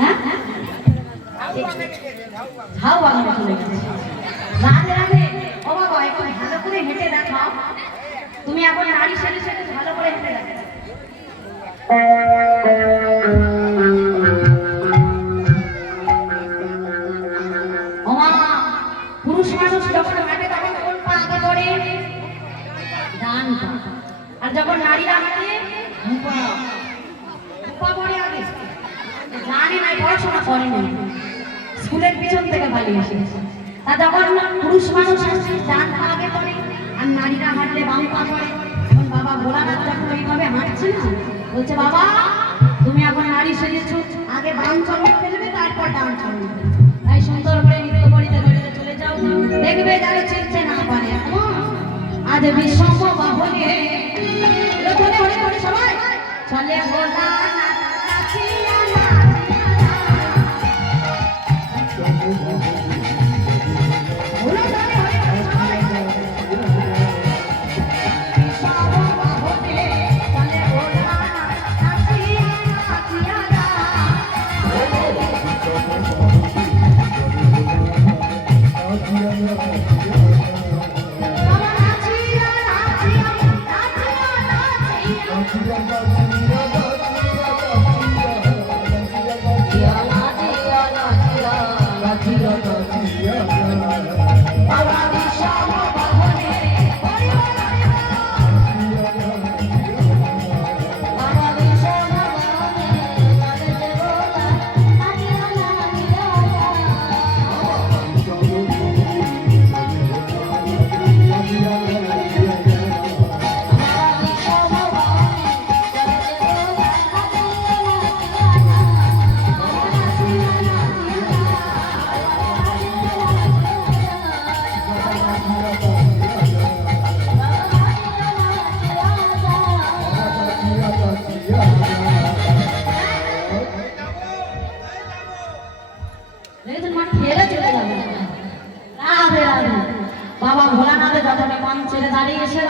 হ্যাঁ ঝাউ বাগানে চলে গেছে। রাধে রাধে। ও বাবা একটু ভালো করে হেঁটে দেখাও। তুমি এখন নারী সেরে সেরে ভালো করে হেঁটে দেখাও। ওমা পুরুষ মানুষ যখন হাঁটে তখন কোন পা আগে পড়ে? ডান পা। আর যখন নারীরা হাঁটে পা পড়ে আগে। জানে না, পড়াশোনা করেনি, স্কুলের পিছন থেকে পালিয়ে এসেছে। তা যখন পুরুষ মানুষ আসছে ডান পা আগে পড়ে আর নারীরা হাঁটলে বাম পা পড়ে। এখন বাবা ভোলানাথ যখন এইভাবে হাঁটছে না, বলছে বাবা তুমি এখন নারী সেজেছো, আগে বাম চরণ ফেলবে তারপর ডান চরণ ফেলবে। তাই সুন্দর করে নৃত্য করিতে করিতে চলে যাও, দেখবে যারা চিনতে না পারে। আজ বিষম বাহনে লোকনে হরে হরে সবাই চলে ভোলানাথ নাচিয়া বাবা ভোলানাথে যখন মঞ্চে দাঁড়িয়েছে,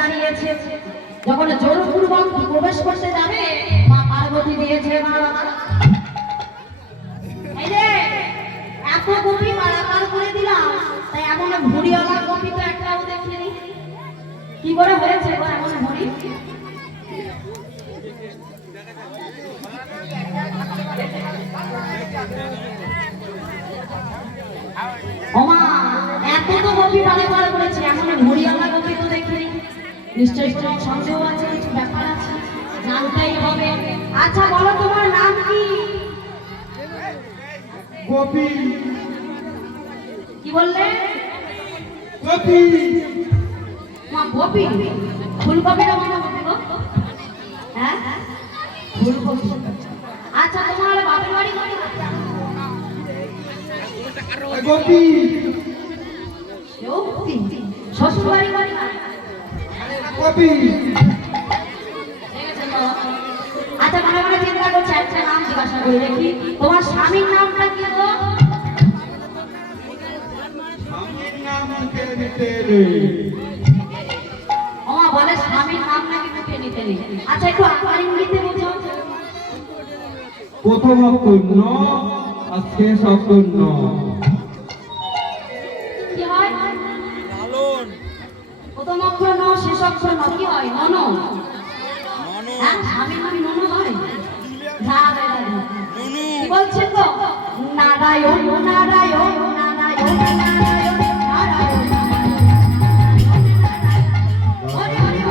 যখন জোরপূর্বক প্রবেশ করতে যাবে, মা পার্বতী দিয়েছে এই যে এত গোপী মালাকার করে দিলাম, তাই এমন ভুড়িওয়ালা গোপী তো একটাও দেখিনি। কি করে হয়েছে এমন ভুড়ি? ওমা এত তো গোপী পালাকার করেছে, এমন ভুড়িওয়ালা গোপী তো দেখিনি। নিশ্চয়ই কোনো সন্দেহ আছে, কিছু ব্যাপার আছে, জানতেই হবে। আচ্ছা বলো তোমার নাম কি? গোপী। কি বললে? গোপী। মা গোপী? ফুলকপিটা মনে হবে গো। হ্যাঁ ফুলকপি। আচ্ছা তোমার বাপের বাড়ি গোপী। শ্বশুর বাড়ি বাড়ি গোপী। আচ্ছা মনে মনে চিন্তা করছে, একটা নাম জিজ্ঞাসা করে দেখি, তোমার স্বামীর নামটা কি গো? স্বামীর নাম কে নিতে রে? ওমা বলে স্বামীর নাম নাকি মুখে নিতে নেই। আচ্ছা একটু আকার ইঙ্গিতে বোঝো। প্রথম অক্ষর ন আর শেষ অক্ষর ন। কি হয়? লালন। প্রথম অক্ষর ন, শেষ অক্ষর ন, কি হয়? নন। হ্যাঁ স্বামীর নাম নন হয়? কি বলছেন গো? নারায়ণ নারায়ণ নারায়ণ নারায়ণ নারায়ণ। হরি হরি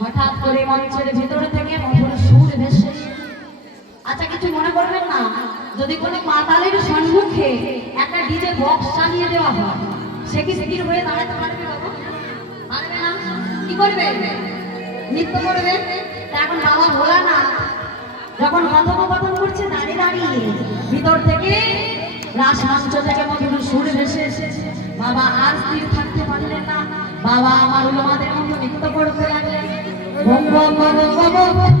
হঠাৎ করে মঞ্চের ভিতরে থেকে মধুর সুর ভেসে। আচ্ছা কিছু মনে করবেন না, যদি কোনো মাতালের সম্মুখে একটা ডিজে বক্স চালিয়ে দেওয়া হয়, সে কি স্থির হয়ে দাঁড়াতে পারবে বাবা? পারবে না। কি করবে? নৃত্য করবে। তা এখন বাবা ভোলা না যখন কথোপকথন করছে দাঁড়িয়ে দাঁড়িয়ে ভিতর থেকে রাসমঞ্চ থেকে মধুর সুর ভেসে এসেছে। বাবা আর স্থির থাকতে পারলেন না, বাবা আমার উলমাদের মতো নৃত্য করতে লাগলেন। বম বম বম বম বম